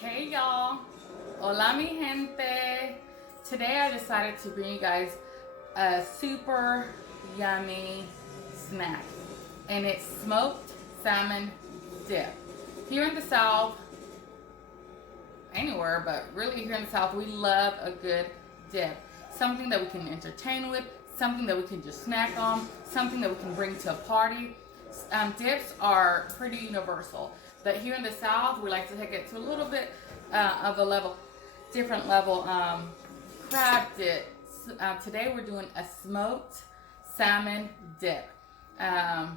Hey y'all, hola mi gente. Today I decided to bring you guys a super yummy snack, and it's smoked salmon dip. Here in the South, anywhere, but really here in the South, we love a good dip. Something that we can entertain with, something that we can just snack on, something that we can bring to a party. Dips are pretty universal, but here in the South, we like to take it to a little bit of a level, different level. Crab dip. Today we're doing a smoked salmon dip. A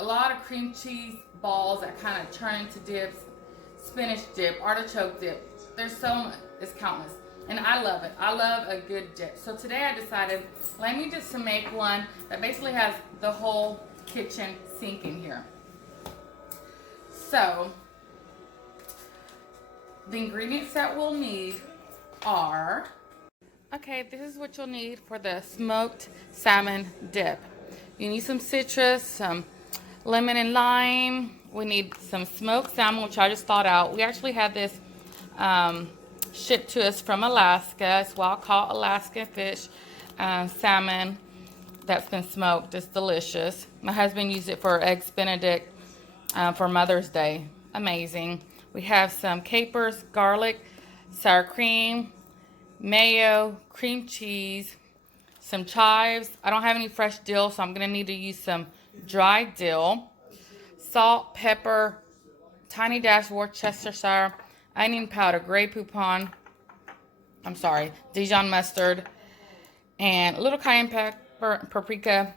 lot of cream cheese balls that kind of turn into dips, spinach dip, artichoke dip. There's so much, it's countless. And I love it. I love a good dip. So today I decided, let me just make one that basically has the whole kitchen sink in here. So, the ingredients that we'll need are, okay, this is what you'll need for the smoked salmon dip. You need some citrus, some lemon and lime. We need some smoked salmon, which I just thawed out. We actually had this shipped to us from Alaska. It's wild caught Alaskan fish, salmon that's been smoked. It's delicious. My husband used it for eggs Benedict for Mother's Day. Amazing. We have some capers, garlic, sour cream, mayo, cream cheese, some chives. I don't have any fresh dill, so I'm going to need to use some dry dill, salt, pepper, tiny dash Worcestershire, onion powder, Grey Poupon, Dijon mustard, and a little cayenne pepper, paprika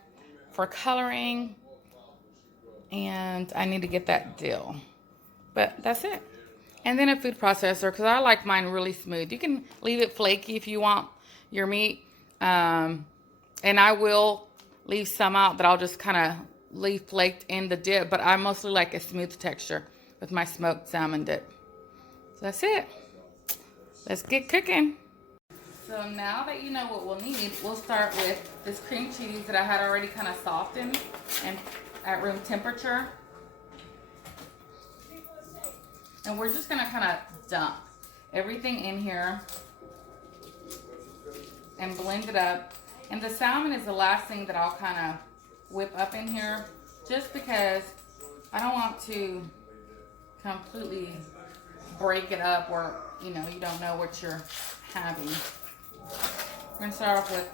for coloring, and I need to get that dill. But that's it. And then a food processor, because I like mine really smooth. You can leave it flaky if you want your meat, and I will leave some out that I'll just kind of leave flaked in the dip, but I mostly like a smooth texture with my smoked salmon dip. So that's it. Let's get cooking. So now that you know what we'll need, we'll start with this cream cheese that I had already kind of softened and at room temperature. And we're just gonna kind of dump everything in here and blend it up. And the salmon is the last thing that I'll kind of whip up in here, just because I don't want to completely break it up, or you don't know what you're having. We're gonna start off with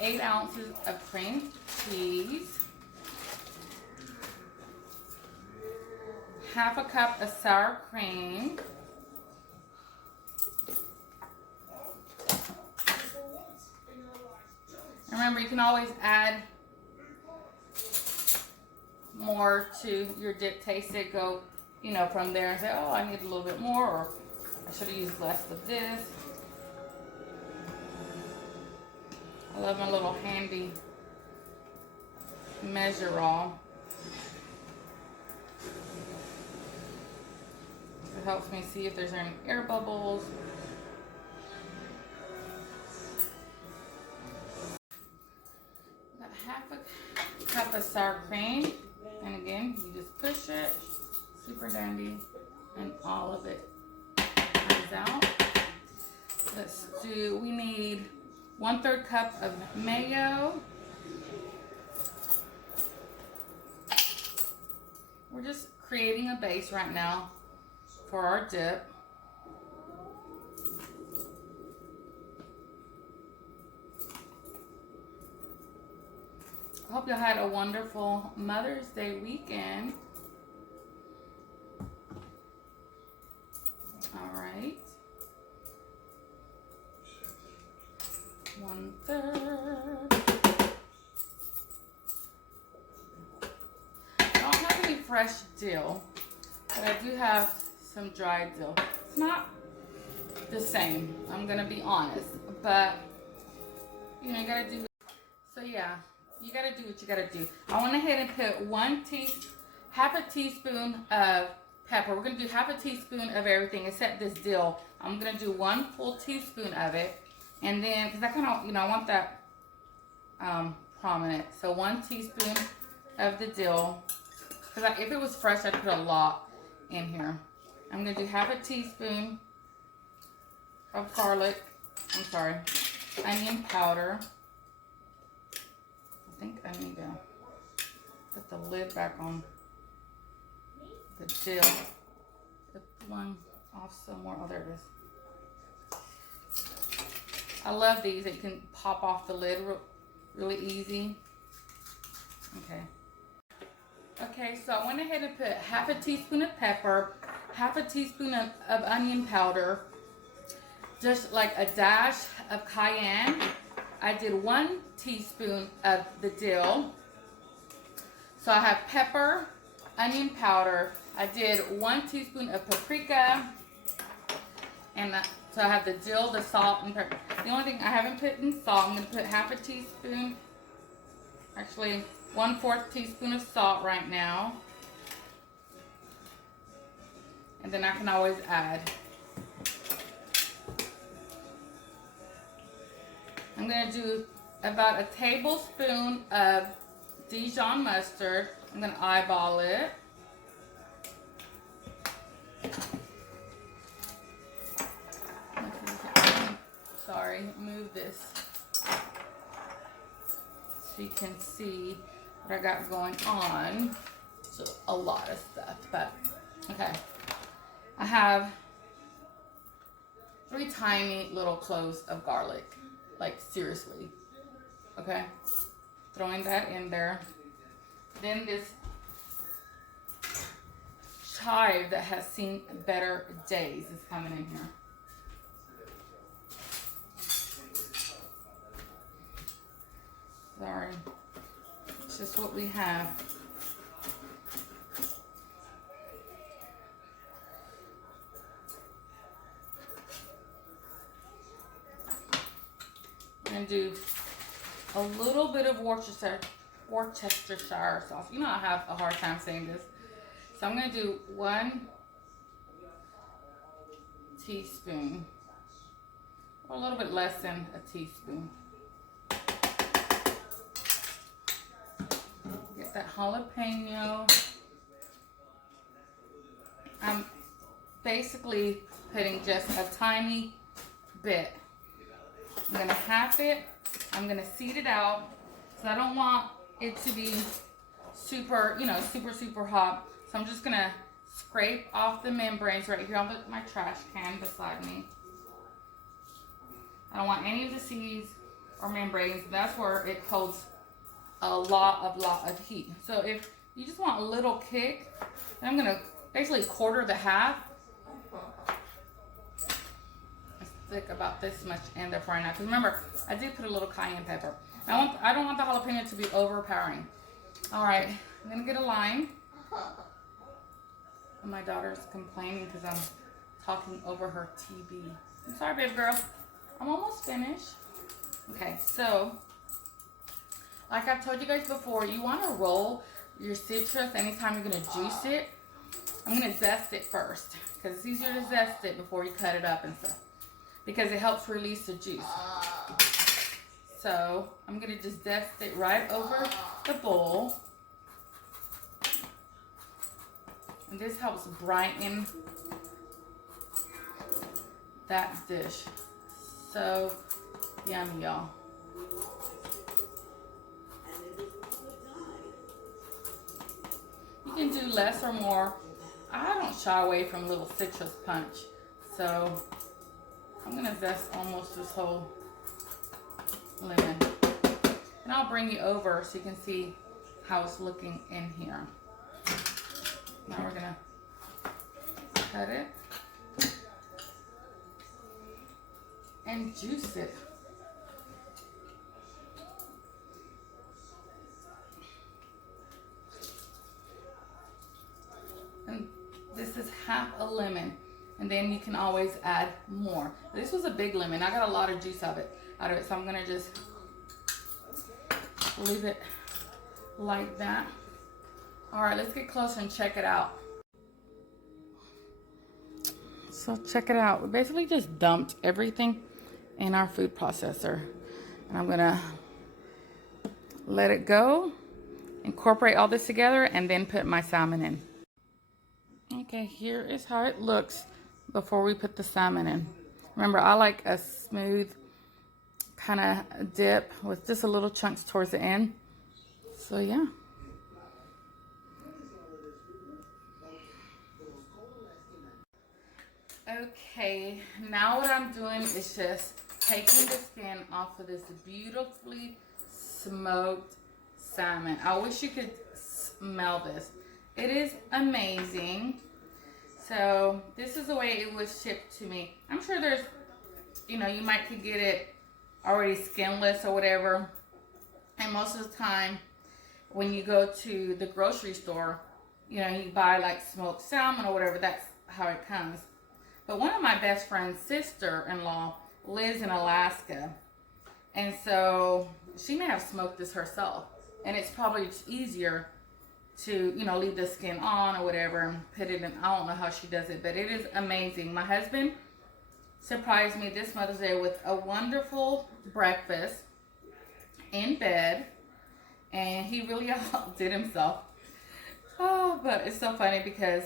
8 ounces of cream cheese, half a cup of sour cream, remember, you can always add more to your dip. Taste it, go, from there and say, oh, I need a little bit more, or I should have used less of this. I love my little handy measure all. It helps me see if there's any air bubbles. About half a cup of sour cream. And again, you just push it, super dandy, and all of it comes out. We need 1/3 cup of mayo. We're just creating a base right now for our dip. I hope you had a wonderful Mother's Day weekend. All right. 1/3. I don't have any fresh dill, but I do have some dried dill. It's not the same, I'm gonna be honest, but you gotta do. So yeah, you gotta do what you gotta do. I went ahead and put half a teaspoon of pepper. We're gonna do half a teaspoon of everything except this dill. I'm gonna do 1 full teaspoon of it. And then, because I kind of, I want that prominent. So 1 teaspoon of the dill. Because if it was fresh, I'd put a lot in here. I'm going to do half a teaspoon of garlic. I'm sorry, onion powder. I think I need to put the lid back on the dill. The one off somewhere. Oh, there it is. I love these. It can pop off the lid really easy. Okay. Okay, so I went ahead and put half a teaspoon of pepper, half a teaspoon of onion powder, just like a dash of cayenne. I did 1 teaspoon of the dill. So I have pepper, onion powder. I did 1 teaspoon of paprika. And so I have the dill, the salt, and pepper. The only thing I haven't put in salt, I'm going to put half a teaspoon, actually 1/4 teaspoon of salt right now. And then I can always add. I'm going to do about a tablespoon of Dijon mustard. I'm going to eyeball it. Sorry, move this so you can see what I got going on. So a lot of stuff, but okay. I have 3 tiny little cloves of garlic. Like seriously. Okay. Throwing that in there. Then this chive that has seen better days is coming in here. Sorry. It's just what we have. I'm going to do a little bit of Worcestershire sauce. You know I have a hard time saying this. So I'm going to do 1 teaspoon. Or a little bit less than a teaspoon. Get that jalapeno. I'm basically putting just a tiny bit. I'm going to half it. I'm going to seed it out. So I don't want it to be super, you know, super hot. So I'm just going to scrape off the membranes right here on my trash can beside me. I don't want any of the seeds or membranes. That's where it holds a lot of heat. So if you just want a little kick, then I'm going to basically quarter the half. Stick about this much in there for right now. Because remember, I did put a little cayenne pepper. I don't want the jalapeno to be overpowering. All right, I'm going to get a lime. And my daughter's complaining because I'm talking over her TV. I'm sorry, baby girl. I'm almost finished. Okay, so like I've told you guys before, you want to roll your citrus anytime you're going to juice it. I'm going to zest it first because it's easier to zest it before you cut it up and stuff because it helps release the juice. So I'm going to just zest it right over the bowl. And this helps brighten that dish. So yummy, y'all. You can do less or more. I don't shy away from a little citrus punch. So I'm going to zest almost this whole lemon. And I'll bring you over so you can see how it's looking in here. Now we're going to cut it and juice it. And this is half a lemon, and then you can always add more. This was a big lemon. I got a lot of juice out of it, so I'm gonna just leave it like that. All right, let's get closer and check it out. So check it out. We basically just dumped everything in our food processor, and I'm gonna let it go, incorporate all this together, and then put my salmon in. Okay, here is how it looks before we put the salmon in. Remember, I like a smooth kind of dip with just a little chunks towards the end. So yeah. Okay, now what I'm doing is just taking the skin off of this beautifully smoked salmon. I wish you could smell this. It is amazing. So this is the way it was shipped to me. I'm sure there's, you know, you might could get it already skinless or whatever. And most of the time when you go to the grocery store, you know, you buy like smoked salmon or whatever, that's how it comes. But one of my best friend's sister-in-law lives in Alaska. And so she may have smoked this herself. And it's probably just easier to, you know, leave the skin on or whatever and put it in. I don't know how she does it, but it is amazing. My husband surprised me this Mother's Day with a wonderful breakfast in bed. And he really outdid himself. Oh, but it's so funny because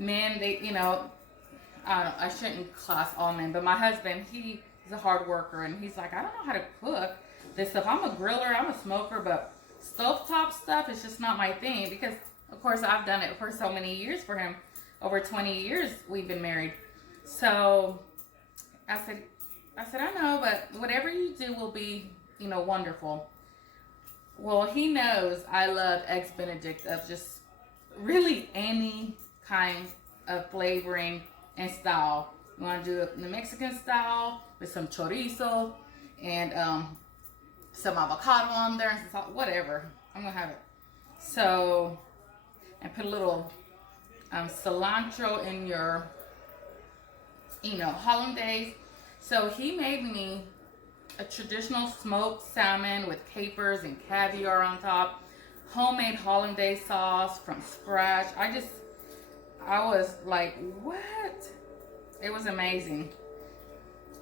men, they, you know, I shouldn't class all men, but my husband, he is a hard worker, and he's like, I don't know how to cook this stuff. I'm a griller, I'm a smoker, but stovetop stuff is just not my thing because, of course, I've done it for so many years for him. Over 20 years we've been married. So I said, I know, but whatever you do will be, you know, wonderful. Well, he knows I love Eggs Benedict of just really any kind of flavoring and style. You want to do it in the Mexican style with some chorizo and some avocado on there and some salt, whatever. I'm gonna have it. So, and put a little cilantro in your, you know, hollandaise. So he made me a traditional smoked salmon with capers and caviar on top, homemade hollandaise sauce from scratch. I was like, what? It was amazing.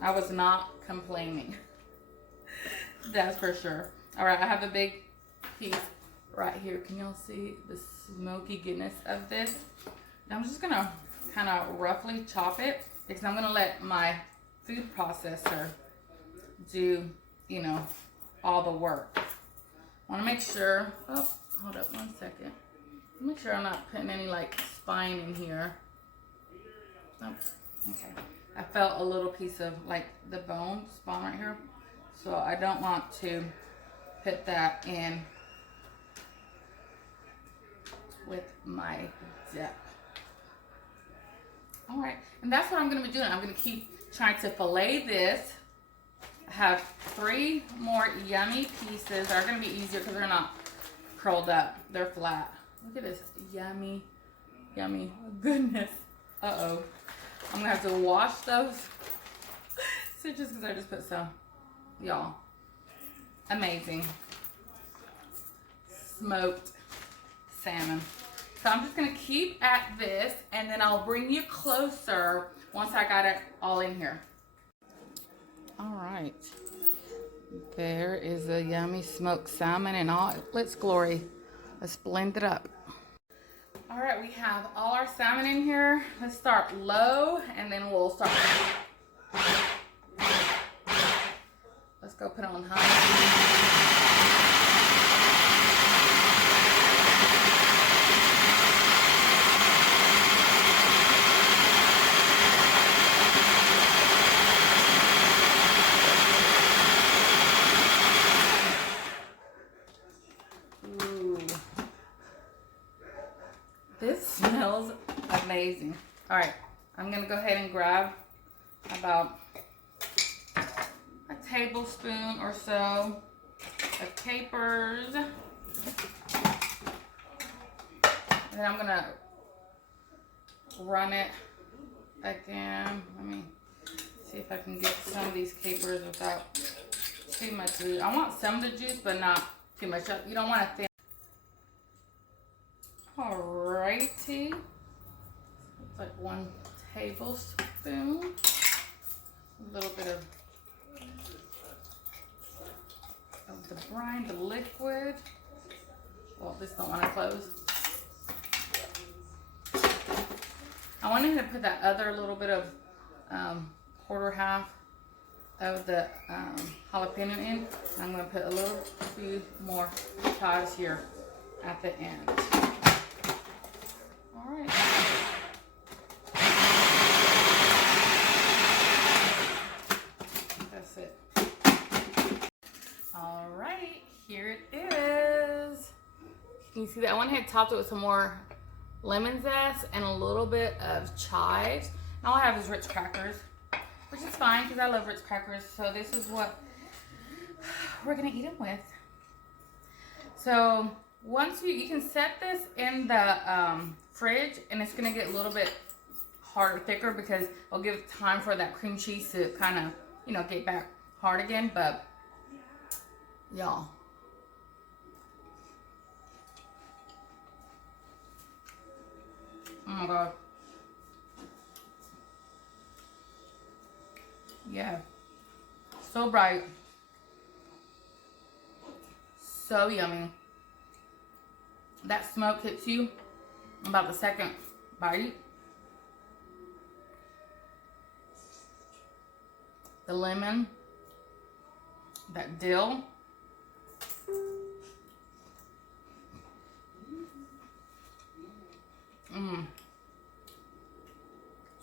I was not complaining. That's for sure. All right, I have a big piece right here. Can y'all see the smoky goodness of this? I'm just gonna kind of roughly chop it because I'm gonna let my food processor do, you know, all the work. I want to make sure, oh, hold up one second. Make sure I'm not putting any like spine in here. Oh, okay. I felt a little piece of like the bone spawn right here. So I don't want to put that in with my dip. All right, and that's what I'm gonna be doing. I'm gonna keep trying to fillet this. I have 3 more yummy pieces. They're gonna be easier because they're not curled up. They're flat. Look at this yummy, yummy goodness. Uh-oh. I'm gonna have to wash those stitches because I just put some. Y'all, amazing smoked salmon. So I'm just gonna keep at this and then I'll bring you closer once I got it all in here. All right, there is a yummy smoked salmon in all its glory. Let's blend it up. All right, we have all our salmon in here. Let's start low and then we'll start. Let's go put it on high. Ooh. This smells amazing. All right, I'm gonna go ahead and grab about a tablespoon or so of capers. And then I'm gonna run it again. Let me see if I can get some of these capers without too much juice. I want some of the juice, but not too much. You don't want to thin. Alrighty. It's like 1 tablespoon. A little bit of the brine, the liquid. Well, this don't want to close. I wanted to put that other little bit of quarter half of the jalapeno in. I'm going to put a little few more chives here at the end. All right. That's it. All right, here it is. Can you see that? I went ahead and topped it with some more lemon zest and a little bit of chives. And all I have is Ritz crackers, which is fine because I love Ritz crackers. So this is what we're gonna eat them with. So once you can set this in the fridge, and it's gonna get a little bit harder, thicker, because it'll give time for that cream cheese to kind of, you know, get back hard again. But y'all, oh my god, yeah, so bright, so yummy. That smoke hits you about the second bite. The lemon, that dill.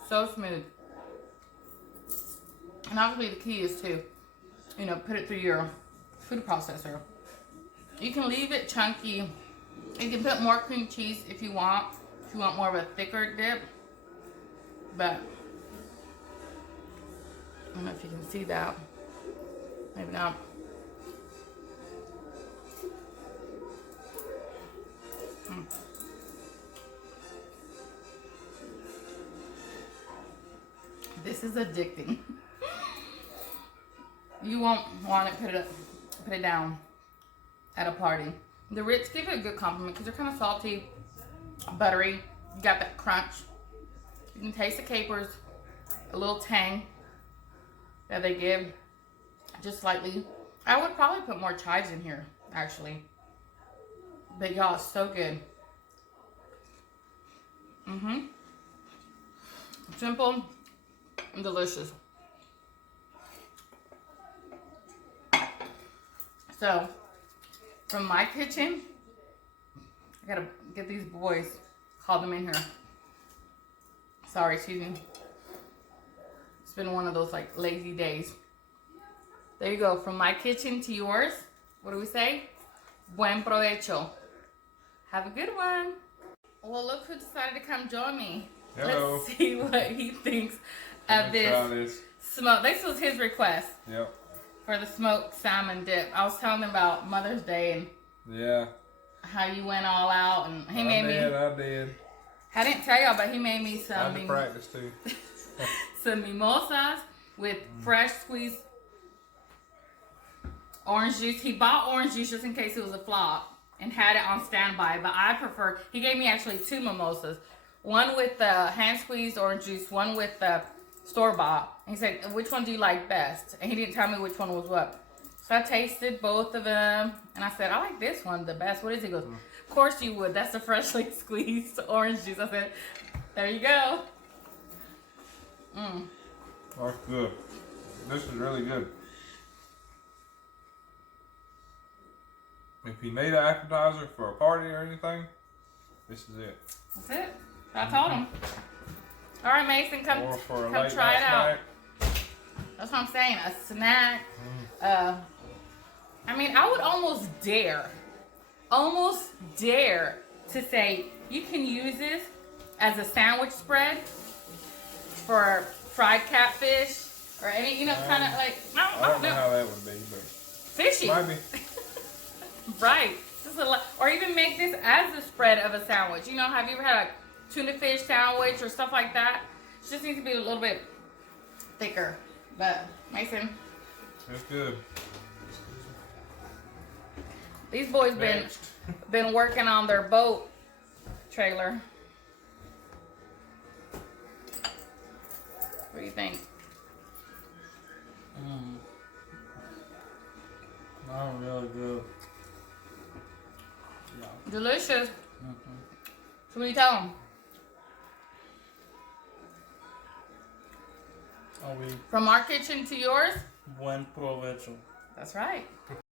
So smooth. And obviously the key is to, you know, put it through your food processor. You can leave it chunky. You can put more cream cheese if you want more of a thicker dip. But I don't know if you can see that. Maybe not. This is addicting. You won't want to put it down at a party. The Ritz give it a good compliment because they're kind of salty, buttery. You got that crunch. You can taste the capers, a little tang that they give, just slightly. I would probably put more chives in here, actually. But y'all, it's so good. Simple and delicious. So, from my kitchen, I gotta get these boys, call them in here. Sorry, excuse me. It's been one of those like lazy days. There you go, from my kitchen to yours. What do we say? Buen provecho. Have a good one. Well, look who decided to come join me. Hello. Let's see what he thinks of this smoke. This was his request. Yep. For the smoked salmon dip. I was telling him about Mother's Day and yeah, how you went all out, and he made me. I did. I didn't tell y'all, but he made me some. I had to practice too. Some mimosas with fresh squeezed orange juice. He bought orange juice just in case it was a flop and had it on standby. But I prefer. He gave me actually 2 mimosas. One with the hand squeezed orange juice. One with the store-bought. He said, which one do you like best? And he didn't tell me which one was what. So I tasted both of them. And I said, I like this one the best. What is it? He goes, of course you would. That's the freshly squeezed orange juice. I said, there you go. That's good. This is really good. If you need an appetizer for a party or anything, this is it. That's it. I told him. All right, Mason, come try it out. That's what I'm saying, a snack. I mean, I would almost dare to say you can use this as a sandwich spread for fried catfish or any, you know, kind of like, I don't know how that would be, but fishy. maybe. Right. Just or even make this as a spread of a sandwich. You know, have you ever had a tuna fish sandwich or stuff like that? It just needs to be a little bit thicker. But Mason, It's good. These boys been working on their boat trailer. What do you think? Oh, really good. Yeah. Delicious. So what do you tell them? Ah oui. From our kitchen to yours. Buen provecho. That's right.